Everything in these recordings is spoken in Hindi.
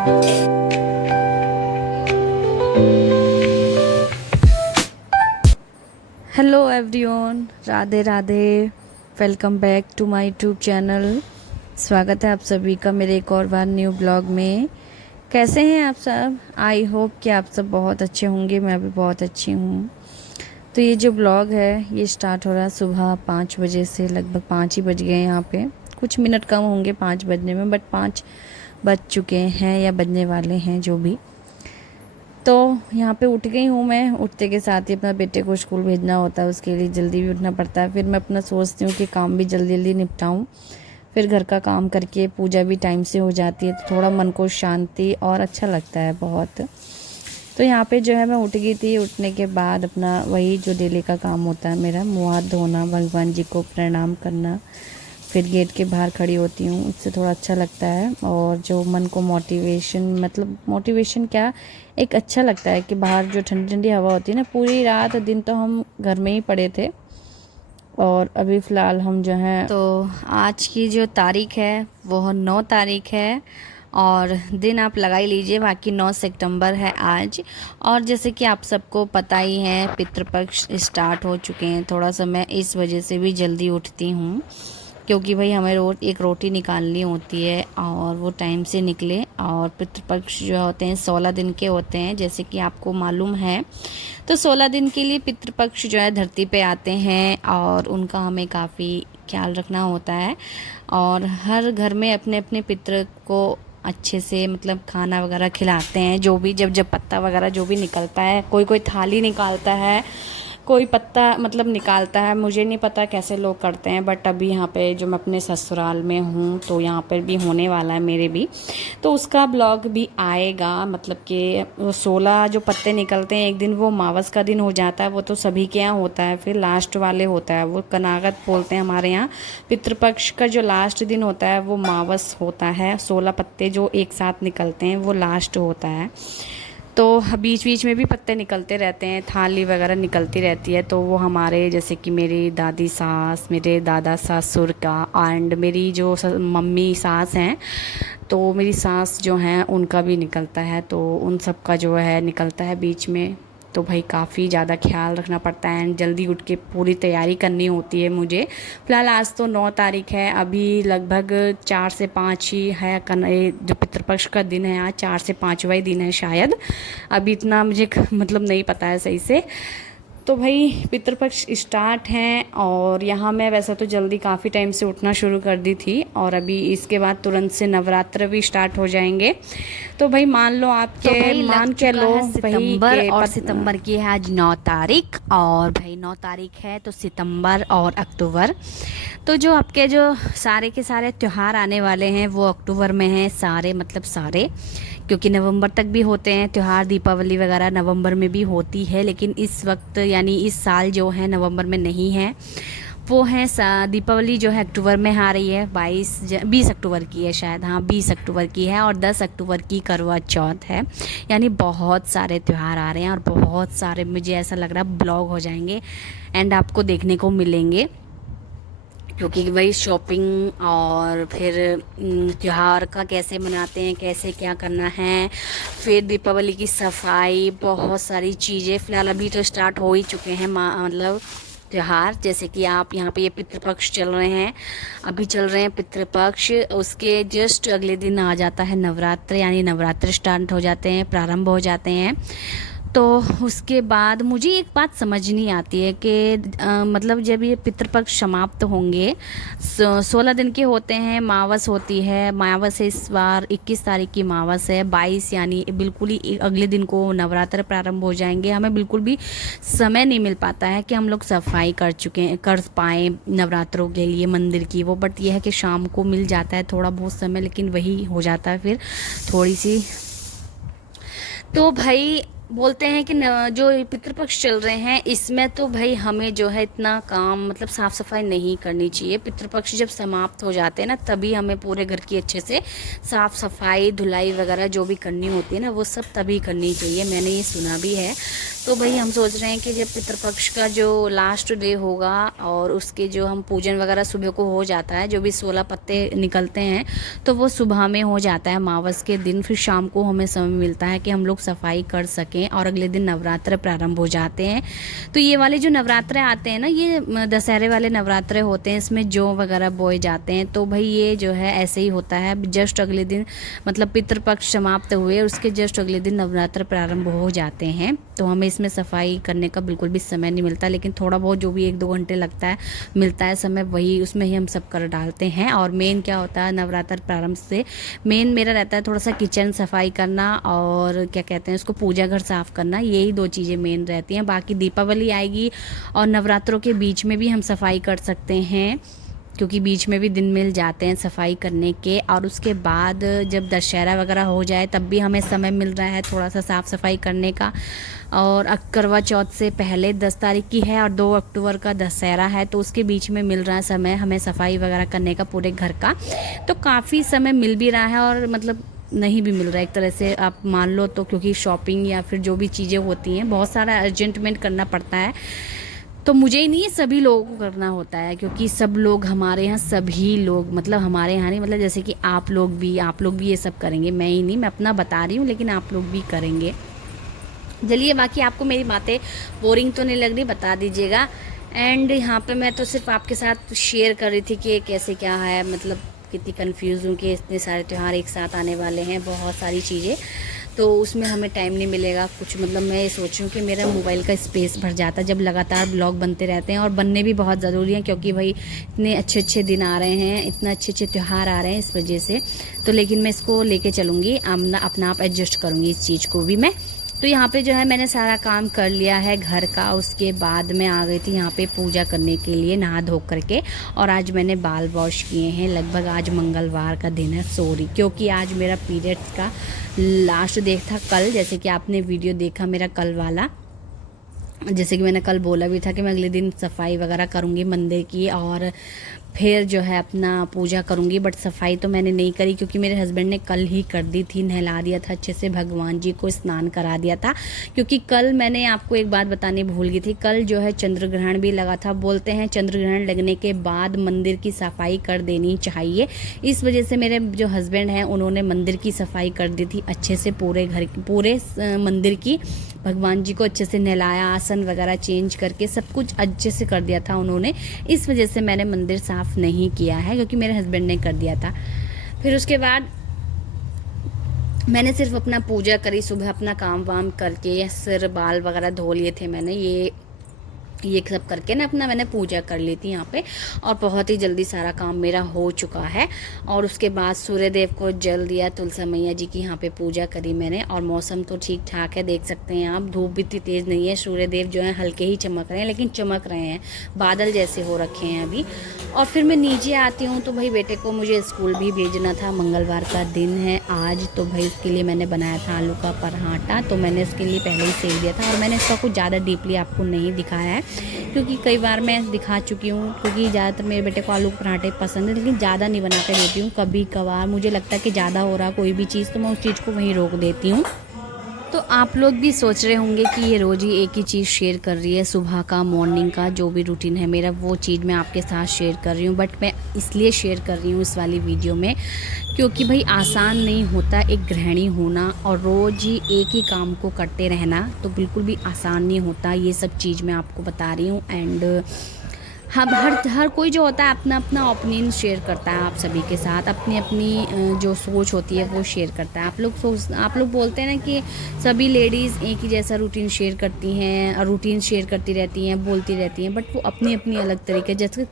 Hello everyone, Radhe Radhe. Welcome back to my YouTube channel. स्वागत है आप सभी का मेरे एक और बार न्यू ब्लॉग में। कैसे हैं आप सब? आई होप कि आप सब बहुत अच्छे होंगे। मैं भी बहुत अच्छी हूँ। तो ये जो ब्लॉग है ये स्टार्ट हो रहा है सुबह 5 बजे से। लगभग 5 ही बज गए यहाँ पे। कुछ मिनट कम होंगे 5 बजने में, बट 5 बज चुके हैं या बजने वाले हैं जो भी। तो यहाँ पे उठ गई हूँ मैं। उठते के साथ ही अपना बेटे को स्कूल भेजना होता है, उसके लिए जल्दी भी उठना पड़ता है। फिर मैं अपना सोचती हूँ कि काम भी जल्दी जल्दी निपटाऊँ। फिर घर का काम करके पूजा भी टाइम से हो जाती है, तो थोड़ा मन को शांति और अच्छा लगता है बहुत। तो यहाँ पे जो है मैं उठ गई थी। उठने के बाद अपना वही जो डेली का काम होता है मेरा, मुँह हाथ धोना, भगवान जी को प्रणाम करना, फिर गेट के बाहर खड़ी होती हूँ। इससे थोड़ा अच्छा लगता है और जो मन को मोटिवेशन क्या, एक अच्छा लगता है कि बाहर जो ठंडी ठंडी हवा होती है ना। पूरी रात दिन तो हम घर में ही पड़े थे और अभी फ़िलहाल हम जो हैं, तो आज की जो तारीख है वो 9 तारीख है और दिन आप लगा ही लीजिए, बाकी 9 सितंबर है आज। और जैसे कि आप सबको पता ही है पितृपक्ष स्टार्ट हो चुके हैं। थोड़ा सा मैं इस वजह से भी जल्दी उठती हूँ क्योंकि भाई हमें रोज़ एक रोटी निकालनी होती है और वो टाइम से निकले। और पितृपक्ष जो होते हैं 16 दिन के होते हैं, जैसे कि आपको मालूम है। तो 16 दिन के लिए पितृपक्ष जो है धरती पे आते हैं और उनका हमें काफ़ी ख्याल रखना होता है। और हर घर में अपने अपने पितृ को अच्छे से मतलब खाना वगैरह खिलाते हैं। जो भी जब जब पत्ता वगैरह जो भी निकलता है, कोई कोई थाली निकालता है, कोई पत्ता मतलब निकालता है। मुझे नहीं पता कैसे लोग करते हैं, बट अभी यहाँ पे जो मैं अपने ससुराल में हूँ तो यहाँ पर भी होने वाला है मेरे भी। तो उसका ब्लॉग भी आएगा। मतलब कि 16 जो पत्ते निकलते हैं, एक दिन वो मावस का दिन हो जाता है। वो तो सभी के यहाँ होता है। फिर लास्ट वाले होता है वो कनागत बोलते हैं हमारे यहाँ। पितृपक्ष का जो लास्ट दिन होता है वो मावस होता है। 16 पत्ते जो एक साथ निकलते हैं वो लास्ट होता है। तो बीच बीच में भी पत्ते निकलते रहते हैं, थाली वगैरह निकलती रहती है। तो वो हमारे जैसे कि मेरी दादी सास, मेरे दादा ससुर का एंड मेरी जो मम्मी सास हैं, तो मेरी सास जो हैं उनका भी निकलता है। तो उन सब का जो है निकलता है बीच में। तो भाई काफ़ी ज़्यादा ख्याल रखना पड़ता है एंड जल्दी उठ के पूरी तैयारी करनी होती है मुझे। फ़िलहाल आज तो 9 तारीख है, अभी लगभग 4 से 5 ही है जो पितृपक्ष का दिन है। आज 4 से 5वां ही दिन है शायद। अभी इतना मुझे मतलब नहीं पता है सही से। तो भाई पितृपक्ष स्टार्ट हैं और यहाँ मैं वैसे तो जल्दी काफ़ी टाइम से उठना शुरू कर दी थी और अभी इसके बाद तुरंत से नवरात्र भी स्टार्ट हो जाएंगे। तो भाई मान लो आपके तो भाई मान के लो सितंबर और सितंबर की है आज 9 तारीख। और भाई 9 तारीख है तो सितंबर और अक्टूबर, तो जो आपके जो सारे के सारे त्यौहार आने वाले हैं वो अक्टूबर में हैं सारे, मतलब सारे, क्योंकि नवंबर तक भी होते हैं त्यौहार। दीपावली वगैरह नवंबर में भी होती है, लेकिन इस वक्त यानी इस साल जो है नवंबर में नहीं है। वो है दीपावली जो है अक्टूबर में आ रही है। 20 अक्टूबर की है शायद, हाँ 20 अक्टूबर की है। और 10 अक्टूबर की करवा चौथ है। यानी बहुत सारे त्यौहार आ रहे हैं और बहुत सारे, मुझे ऐसा लग रहा है ब्लॉग हो जाएंगे एंड आपको देखने को मिलेंगे, क्योंकि वही शॉपिंग और फिर त्यौहार का कैसे मनाते हैं, कैसे क्या करना है, फिर दीपावली की सफाई, बहुत सारी चीज़ें। फ़िलहाल अभी तो स्टार्ट हो ही चुके हैं मतलब त्यौहार। जैसे कि आप यहाँ पे ये पितृपक्ष चल रहे हैं, अभी चल रहे हैं पितृपक्ष। उसके जस्ट अगले दिन आ जाता है नवरात्र, यानी नवरात्र स्टार्ट हो जाते हैं, प्रारंभ हो जाते हैं। तो उसके बाद मुझे एक बात समझ नहीं आती है कि मतलब जब ये पितृपक्ष समाप्त होंगे, 16 दिन के होते हैं, मावस होती है। मावस है इस बार 21 तारीख की मावस है। 22 यानी बिल्कुल ही अगले दिन को नवरात्र प्रारंभ हो जाएंगे। हमें बिल्कुल भी समय नहीं मिल पाता है कि हम लोग सफाई कर पाएँ नवरात्रों के लिए मंदिर की वो। बट ये है कि शाम को मिल जाता है थोड़ा बहुत समय, लेकिन वही हो जाता है फिर थोड़ी सी। तो भाई बोलते हैं कि जो पितृपक्ष चल रहे हैं इसमें तो भाई हमें जो है इतना काम मतलब साफ़ सफाई नहीं करनी चाहिए। पितृपक्ष जब समाप्त हो जाते हैं ना तभी हमें पूरे घर की अच्छे से साफ़ सफाई धुलाई वगैरह जो भी करनी होती है ना वो सब तभी करनी चाहिए, मैंने ये सुना भी है। तो भाई हम सोच रहे हैं कि जब पितृपक्ष का जो लास्ट डे होगा और उसके जो हम पूजन वगैरह सुबह को हो जाता है, जो भी 16 पत्ते निकलते हैं तो वो सुबह में हो जाता है अमावस के दिन, फिर शाम को हमें समय मिलता है कि हम लोग सफाई कर सकें और अगले दिन नवरात्र प्रारंभ हो जाते हैं। तो ये वाले जो नवरात्र आते हैं ना ये दशहरे वाले नवरात्र होते हैं, इसमें जौ वगैरह बोए जाते हैं। तो भाई ये जो है ऐसे ही होता है, जस्ट अगले दिन मतलब पितृपक्ष समाप्त हुए उसके जस्ट अगले दिन नवरात्र प्रारंभ हो जाते हैं। तो हमें इसमें सफाई करने का बिल्कुल भी समय नहीं मिलता, लेकिन थोड़ा बहुत जो भी 1-2 घंटे लगता है मिलता है समय, वही उसमें ही हम सब कर डालते हैं। और मेन क्या होता है नवरात्र प्रारंभ से मेन मेरा रहता है थोड़ा सा किचन सफाई करना और क्या कहते हैं उसको पूजा घर साफ़ करना, यही 2 चीज़ें मेन रहती हैं। बाकी दीपावली आएगी और नवरात्रों के बीच में भी हम सफाई कर सकते हैं क्योंकि बीच में भी दिन मिल जाते हैं सफाई करने के। और उसके बाद जब दशहरा वगैरह हो जाए तब भी हमें समय मिल रहा है थोड़ा सा साफ़ सफाई करने का। और करवा चौथ से पहले 10 तारीख की है और 2 अक्टूबर का दशहरा है, तो उसके बीच में मिल रहा है समय हमें सफाई वगैरह करने का पूरे घर का। तो काफ़ी समय मिल भी रहा है और मतलब नहीं भी मिल रहा है एक तरह से आप मान लो तो, क्योंकि शॉपिंग या फिर जो भी चीज़ें होती हैं बहुत सारा अर्जेंटमेंट करना पड़ता है। तो मुझे ही नहीं, सभी लोगों को करना होता है क्योंकि सब लोग हमारे यहाँ सभी लोग मतलब हमारे यहाँ नहीं मतलब जैसे कि आप लोग भी ये सब करेंगे, मैं ही नहीं, मैं अपना बता रही हूँ लेकिन आप लोग भी करेंगे। चलिए बाकी आपको मेरी बातें बोरिंग तो नहीं लग रही बता दीजिएगा। एंड यहाँ पे मैं तो सिर्फ आपके साथ शेयर कर रही थी कि कैसे क्या है, मतलब कितनी कंफ्यूज हूँ कि इतने सारे त्यौहार एक साथ आने वाले हैं, बहुत सारी चीज़ें, तो उसमें हमें टाइम नहीं मिलेगा कुछ। मतलब मैं ये सोच रही हूँ कि मेरा मोबाइल का स्पेस भर जाता जब लगातार ब्लॉग बनते रहते हैं, और बनने भी बहुत ज़रूरी हैं क्योंकि भाई इतने अच्छे अच्छे दिन आ रहे हैं, इतना अच्छे अच्छे त्यौहार आ रहे हैं इस वजह से। तो लेकिन मैं इसको लेके चलूँगी, अपना आप एडजस्ट करूँगी इस चीज़ को भी मैं। तो यहाँ पे जो है मैंने सारा काम कर लिया है घर का, उसके बाद मैं आ गई थी यहाँ पे पूजा करने के लिए नहा धो करके। और आज मैंने बाल वॉश किए हैं, लगभग आज मंगलवार का दिन है, सॉरी, क्योंकि आज मेरा पीरियड्स का लास्ट डे था कल, जैसे कि आपने वीडियो देखा मेरा कल वाला, जैसे कि मैंने कल बोला भी था कि मैं अगले दिन सफाई वगैरह करूँगी मंदिर की और फिर जो है अपना पूजा करूँगी। बट सफाई तो मैंने नहीं करी क्योंकि मेरे हस्बैंड ने कल ही कर दी थी, नहला दिया था अच्छे से, भगवान जी को स्नान करा दिया था। क्योंकि कल मैंने आपको एक बात बतानी भूल गई थी, कल जो है चंद्र ग्रहण भी लगा था। बोलते हैं चंद्र ग्रहण लगने के बाद मंदिर की सफाई कर देनी चाहिए, इस वजह से मेरे जो हस्बैंड हैं उन्होंने मंदिर की सफाई कर दी थी अच्छे से, पूरे घर की, पूरे मंदिर की, भगवान जी को अच्छे से नहलाया, आसन वगैरह चेंज करके सब कुछ अच्छे से कर दिया था उन्होंने। इस वजह से मैंने मंदिर साफ़ नहीं किया है क्योंकि मेरे हस्बैंड ने कर दिया था। फिर उसके बाद मैंने सिर्फ अपना पूजा करी, सुबह अपना काम वाम करके सिर बाल वगैरह धो लिए थे मैंने, ये सब करके ना अपना मैंने पूजा कर ली थी यहाँ पे, और बहुत ही जल्दी सारा काम मेरा हो चुका है। और उसके बाद सूर्य देव को जल दिया, तुलसी मैया जी की यहाँ पे पूजा करी मैंने। और मौसम तो ठीक ठाक है, देख सकते हैं आप, धूप भी इतनी तेज़ नहीं है, सूर्य देव जो है हल्के ही चमक रहे हैं लेकिन चमक रहे हैं, बादल जैसे हो रखे हैं अभी। और फिर मैं नीचे आती हूँ तो भाई बेटे को मुझे स्कूल भी भेजना था, मंगलवार का दिन है आज, तो भाई उसके लिए मैंने बनाया था आलू का पराठा, तो मैंने इसके लिए पहले ही सेक दिया था। और मैंने इसका कुछ ज़्यादा डीपली आपको नहीं दिखाया है क्योंकि कई बार मैं दिखा चुकी हूँ, क्योंकि ज़्यादातर मेरे बेटे को आलू के पराठे पसंद है, लेकिन ज़्यादा नहीं बना कर देती हूँ। कभी कभार मुझे लगता है कि ज़्यादा हो रहा कोई भी चीज़ तो मैं उस चीज़ को वहीं रोक देती हूँ। तो आप लोग भी सोच रहे होंगे कि ये रोज़ ही एक ही चीज़ शेयर कर रही है, सुबह का मॉर्निंग का जो भी रूटीन है मेरा वो चीज़ मैं आपके साथ शेयर कर रही हूँ। बट मैं इसलिए शेयर कर रही हूँ इस वाली वीडियो में क्योंकि भाई आसान नहीं होता एक गृहिणी होना, और रोज़ ही एक ही काम को करते रहना तो बिल्कुल भी आसान नहीं होता। ये सब चीज़ मैं आपको बता रही हूँ। एंड हम हर कोई जो होता है अपना अपना ओपिनियन शेयर करता है आप सभी के साथ, अपनी अपनी जो सोच होती है वो शेयर करता है। आप लोग बोलते हैं ना कि सभी लेडीज़ एक ही जैसा रूटीन शेयर करती हैं और रूटीन शेयर करती रहती हैं, बोलती रहती हैं, बट वो अपनी अपनी अलग तरीके, जैसे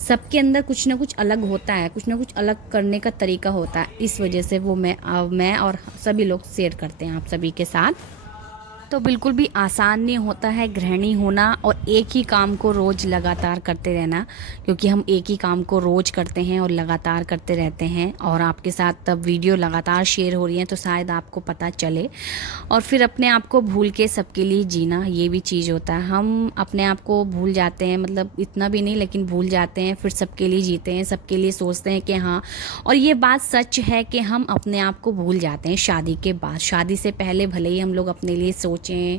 सबके अंदर कुछ ना कुछ अलग होता है, कुछ ना कुछ अलग करने का तरीका होता है, इस वजह से वो मैं और सभी लोग शेयर करते हैं आप सभी के साथ। तो बिल्कुल भी आसान नहीं होता है गृहिणी होना और एक ही काम को रोज़ लगातार करते रहना, क्योंकि हम एक ही काम को रोज़ करते हैं और लगातार करते रहते हैं, और आपके साथ तब वीडियो लगातार शेयर हो रही हैं तो शायद आपको पता चले। और फिर अपने आप को भूल के सबके लिए जीना, ये भी चीज़ होता है। हम अपने आप को भूल जाते हैं, मतलब इतना भी नहीं लेकिन भूल जाते हैं, फिर सबके लिए जीते हैं, सबके लिए सोचते हैं कि हाँ। और ये बात सच है कि हम अपने आप को भूल जाते हैं शादी के बाद। शादी से पहले भले ही हम लोग अपने लिए सोचें,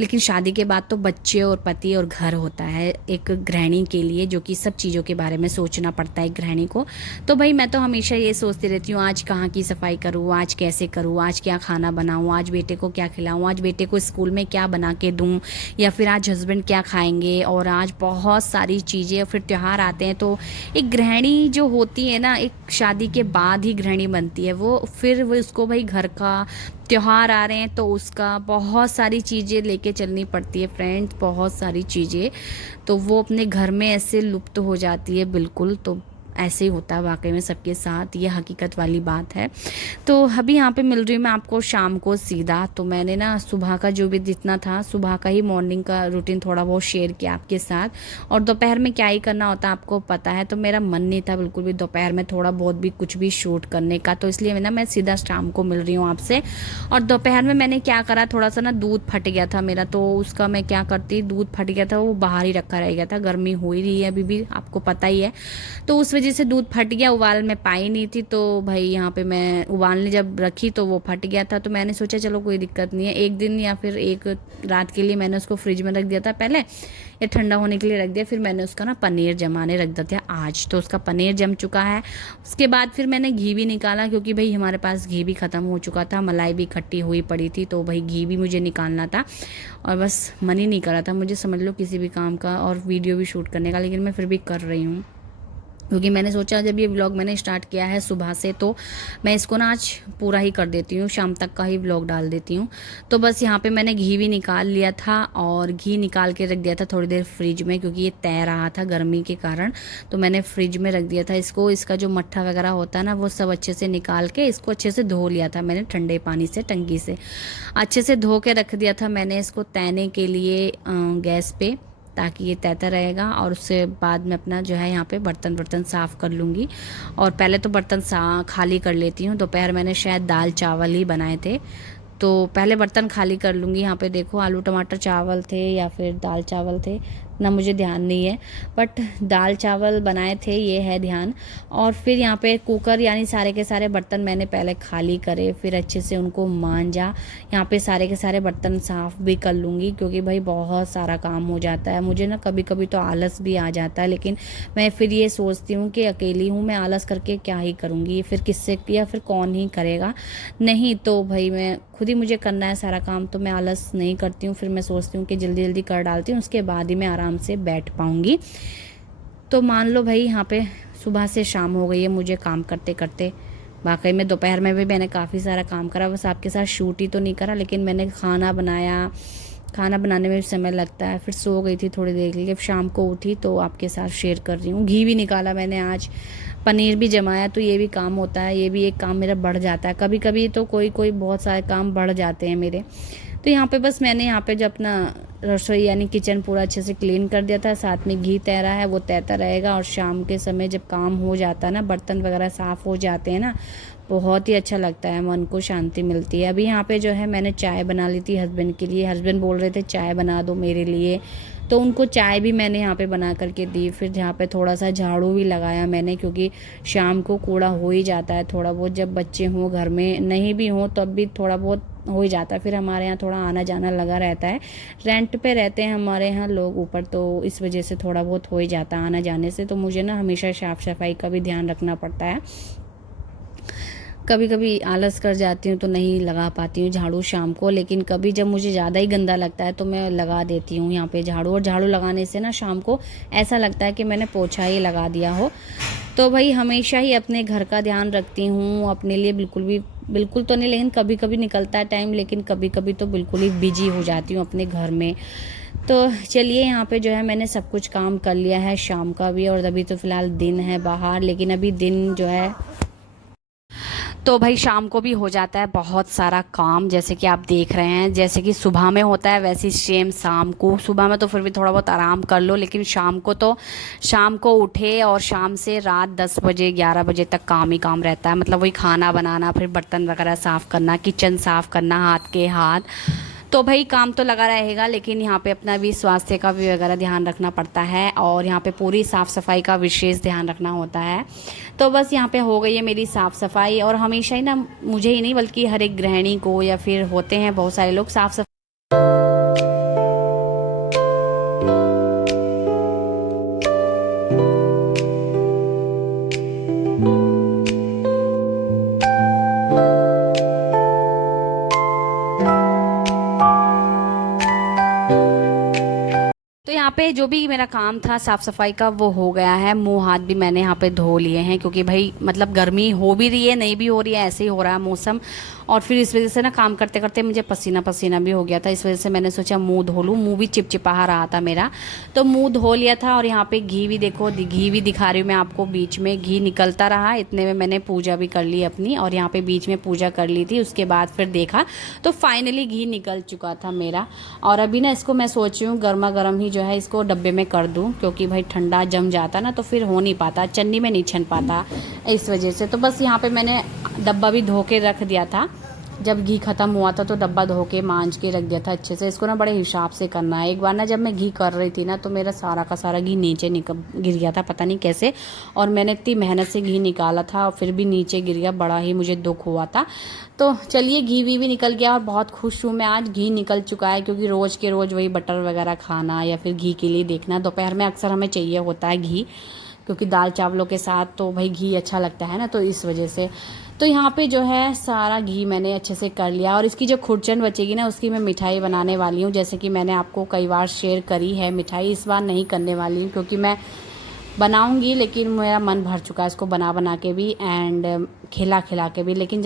लेकिन शादी के बाद तो बच्चे और पति और घर होता है एक गृहिणी के लिए, जो कि सब चीज़ों के बारे में सोचना पड़ता है गृहिणी को। तो भाई मैं तो हमेशा ये सोचती रहती हूँ, आज कहाँ की सफाई करूँ, आज कैसे करूँ, आज क्या खाना बनाऊँ, आज बेटे को क्या खिलाऊँ, आज बेटे को स्कूल में क्या बना के दूँ, या फिर आज हस्बैंड क्या खाएंगे। और आज बहुत सारी चीज़ें, और फिर त्यौहार आते हैं तो एक गृहिणी जो होती है ना, एक शादी के बाद ही गृहिणी बनती है वो। फिर वो उसको भाई घर का त्योहार आ रहे हैं तो उसका बहुत सारी चीज़ें लेके चलनी पड़ती है फ्रेंड्स, बहुत सारी चीज़ें। तो वो अपने घर में ऐसे लुप्त हो जाती है बिल्कुल। तो ऐसे ही होता है वाकई में सबके साथ, ये हकीकत वाली बात है। तो अभी यहाँ पे मिल रही हूँ मैं आपको शाम को सीधा। तो मैंने ना सुबह का जो भी जितना था, सुबह का ही मॉर्निंग का रूटीन थोड़ा बहुत शेयर किया आपके साथ। और दोपहर में क्या ही करना होता है आपको पता है, तो मेरा मन नहीं था बिल्कुल भी दोपहर में थोड़ा बहुत भी कुछ भी शूट करने का। तो इसलिए ना मैं सीधा शाम को मिल रही हूँ आपसे। और दोपहर में मैंने क्या करा, थोड़ा सा ना दूध फट गया था मेरा, तो उसका मैं क्या करती, दूध फट गया था वो बाहर ही रखा रह गया था, गर्मी हो ही रही है अभी भी आपको पता ही है। तो उस वजह से दूध फट गया, उबाल में पाई नहीं थी। तो भाई यहाँ पे मैं उबालने जब रखी तो वो फट गया था। तो मैंने सोचा चलो कोई दिक्कत नहीं है, एक दिन या फिर एक रात के लिए मैंने उसको फ्रिज में रख दिया था पहले, या ठंडा होने के लिए रख दिया। फिर मैंने उसका ना पनीर जमाने रख दिया था आज, तो उसका पनीर जम चुका है। उसके बाद फिर मैंने घी भी निकाला, क्योंकि भाई हमारे पास घी भी ख़त्म हो चुका था, मलाई भी इकट्ठी हुई पड़ी थी, तो भाई घी भी मुझे निकालना था। और बस मन ही नहीं कर रहा था मुझे, समझ लो किसी भी काम का और वीडियो भी शूट करने का, लेकिन मैं फिर भी कर रही हूँ। क्योंकि मैंने सोचा जब ये व्लॉग मैंने स्टार्ट किया है सुबह से, तो मैं इसको ना आज पूरा ही कर देती हूँ, शाम तक का ही व्लॉग डाल देती हूँ। तो बस यहाँ पे मैंने घी भी निकाल लिया था, और घी निकाल के रख दिया था थोड़ी देर फ्रिज में, क्योंकि ये तैर रहा था गर्मी के कारण। तो मैंने फ्रिज में रख दिया था इसको। इसका जो मट्ठा वगैरह होता है ना, वो सब अच्छे से निकाल के इसको अच्छे से धो लिया था मैंने ठंडे पानी से, टंकी से अच्छे से धो के रख दिया था मैंने इसको तैरने के लिए गैस पे, ताकि ये तैरता रहेगा। और उससे बाद में अपना जो है यहाँ पे बर्तन साफ़ कर लूँगी। और पहले तो बर्तन खाली कर लेती हूँ। दोपहर मैंने शायद दाल चावल ही बनाए थे, तो पहले बर्तन खाली कर लूँगी। यहाँ पे देखो आलू टमाटर चावल थे या फिर दाल चावल थे ना, मुझे ध्यान नहीं है, बट दाल चावल बनाए थे ये है ध्यान। और फिर यहाँ पे कुकर यानी सारे के सारे बर्तन मैंने पहले खाली करे, फिर अच्छे से उनको मांजा। यहाँ पे सारे के सारे बर्तन साफ़ भी कर लूँगी, क्योंकि भाई बहुत सारा काम हो जाता है मुझे ना, कभी कभी तो आलस भी आ जाता है। लेकिन मैं फिर ये सोचती हूँ कि अकेली हूँ, मैं आलस करके क्या ही करूँगी, फिर किससे या फिर कौन ही करेगा। नहीं तो भाई मैं खुद ही, मुझे करना है सारा काम, तो मैं आलस नहीं करती हूँ। फिर मैं सोचती हूँ कि जल्दी जल्दी कर डालती हूँ, उसके बाद ही मैं आराम से बैठ पाऊँगी। तो मान लो भाई यहाँ पे सुबह से शाम हो गई है मुझे काम करते करते। वाकई में दोपहर में भी मैंने काफ़ी सारा काम करा, बस आपके साथ शूट ही तो नहीं करा, लेकिन मैंने खाना बनाया, खाना बनाने में भी समय लगता है। फिर सो गई थी थोड़ी देर के लिए, शाम को उठी तो आपके साथ शेयर कर रही हूँ। घी भी निकाला मैंने आज, पनीर भी जमाया, तो ये भी काम होता है, ये भी एक काम मेरा बढ़ जाता है। कभी कभी तो कोई कोई बहुत सारे काम बढ़ जाते हैं मेरे। तो यहाँ पे बस मैंने यहाँ पे जो अपना रसोई यानी किचन पूरा अच्छे से क्लीन कर दिया था, साथ में घी तैरा है वो तैरता रहेगा। और शाम के समय जब काम हो जाता है ना, बर्तन वगैरह साफ़ हो जाते हैं ना, बहुत ही अच्छा लगता है, मन को शांति मिलती है। अभी यहाँ पे जो है मैंने चाय बना ली थी हस्बैंड के लिए, हस्बैंड बोल रहे थे चाय बना दो मेरे लिए, तो उनको चाय भी मैंने यहाँ पे बना करके दी। फिर यहाँ पे थोड़ा सा झाड़ू भी लगाया मैंने, क्योंकि शाम को कूड़ा हो ही जाता है थोड़ा बहुत, जब बच्चे हों घर में, नहीं भी हों तब भी थोड़ा बहुत हो ही जाता है। फिर हमारे यहाँ थोड़ा आना जाना लगा रहता है, रेंट पे रहते हैं हमारे यहाँ लोग ऊपर, तो इस वजह से थोड़ा बहुत हो ही जाता है आना जाने से। तो मुझे ना हमेशा साफ़ सफाई का भी ध्यान रखना पड़ता है। कभी कभी आलस कर जाती हूँ तो नहीं लगा पाती हूँ झाड़ू शाम को, लेकिन कभी जब मुझे ज़्यादा ही गंदा लगता है तो मैं लगा देती हूँ यहाँ पे झाड़ू। और झाड़ू लगाने से ना शाम को ऐसा लगता है कि मैंने पोछा ही लगा दिया हो। तो भाई हमेशा ही अपने घर का ध्यान रखती हूँ, अपने लिए बिल्कुल तो नहीं, लेकिन कभी कभी निकलता है टाइम, लेकिन कभी कभी तो बिल्कुल ही बिजी हो जाती हूँ अपने घर में। तो चलिए यहाँ पे जो है मैंने सब कुछ काम कर लिया है शाम का भी। और अभी तो फ़िलहाल दिन है बाहर, लेकिन अभी दिन जो है तो भाई शाम को भी हो जाता है बहुत सारा काम, जैसे कि आप देख रहे हैं। जैसे कि सुबह में होता है वैसे ही सेम शाम को। सुबह में तो फिर भी थोड़ा बहुत आराम कर लो, लेकिन शाम को तो शाम को उठे और शाम से रात 10 बजे 11 बजे तक काम ही काम रहता है। मतलब वही खाना बनाना, फिर बर्तन वगैरह साफ़ करना, किचन साफ़ करना, हाथ के हाथ। तो भाई काम तो लगा रहेगा, लेकिन यहाँ पे अपना भी स्वास्थ्य का भी वगैरह ध्यान रखना पड़ता है, और यहाँ पे पूरी साफ़ सफाई का विशेष ध्यान रखना होता है। तो बस यहाँ पे हो गई है मेरी साफ़ सफाई। और हमेशा ही ना, मुझे ही नहीं बल्कि हर एक गृहिणी को, या फिर होते हैं बहुत सारे लोग साफ़ सफाई। तो यहाँ पे जो भी मेरा काम था साफ़ सफाई का वो हो गया है। मुंह हाथ भी मैंने यहाँ पे धो लिए हैं, क्योंकि भाई मतलब गर्मी हो भी रही है, नहीं भी हो रही है, ऐसे ही हो रहा है मौसम। और फिर इस वजह से ना काम करते करते मुझे पसीना पसीना भी हो गया था। इस वजह से मैंने सोचा मुंह धो लूँ, मुंह भी चिपचिपा रहा था मेरा, तो मुंह धो लिया था। और यहाँ पे घी भी देखो, घी भी दिखा रही हूँ मैं आपको, बीच में घी निकलता रहा। इतने में मैंने पूजा भी कर ली अपनी, और यहाँ पे बीच में पूजा कर ली थी। उसके बाद फिर देखा तो फाइनली घी निकल चुका था मेरा। और अभी ना इसको मैं सोच रही हूँ गर्मा गर्म ही जो है इसको डब्बे में कर दूँ, क्योंकि भाई ठंडा जम जाता ना तो फिर हो नहीं पाता, चन्नी में नहीं छन पाता, इस वजह से। तो बस यहाँ पे मैंने डब्बा भी धो के रख दिया था। जब घी ख़त्म हुआ था तो डब्बा धो के मांज के रख दिया था अच्छे से। इसको ना बड़े हिसाब से करना है। एक बार ना जब मैं घी कर रही थी ना तो मेरा सारा का सारा घी नीचे गिर गया था, पता नहीं कैसे। और मैंने इतनी मेहनत से घी निकाला था और फिर भी नीचे गिर गया, बड़ा ही मुझे दुख हुआ था। तो चलिए घी भी निकल गया और बहुत खुश हूँ मैं आज, घी निकल चुका है। क्योंकि रोज़ के रोज़ वही बटर वगैरह खाना या फिर घी के लिए देखना, दोपहर में अक्सर हमें चाहिए होता है घी, क्योंकि दाल चावलों के साथ तो भाई घी अच्छा लगता है ना, तो इस वजह से। तो यहाँ पे जो है सारा घी मैंने अच्छे से कर लिया। और इसकी जो खुरचन बचेगी ना उसकी मैं मिठाई बनाने वाली हूँ। जैसे कि मैंने आपको कई बार शेयर करी है मिठाई, इस बार नहीं करने वाली हूँ, क्योंकि मैं बनाऊँगी लेकिन मेरा मन भर चुका है इसको बना बना के भी एंड खिला खिला के भी। लेकिन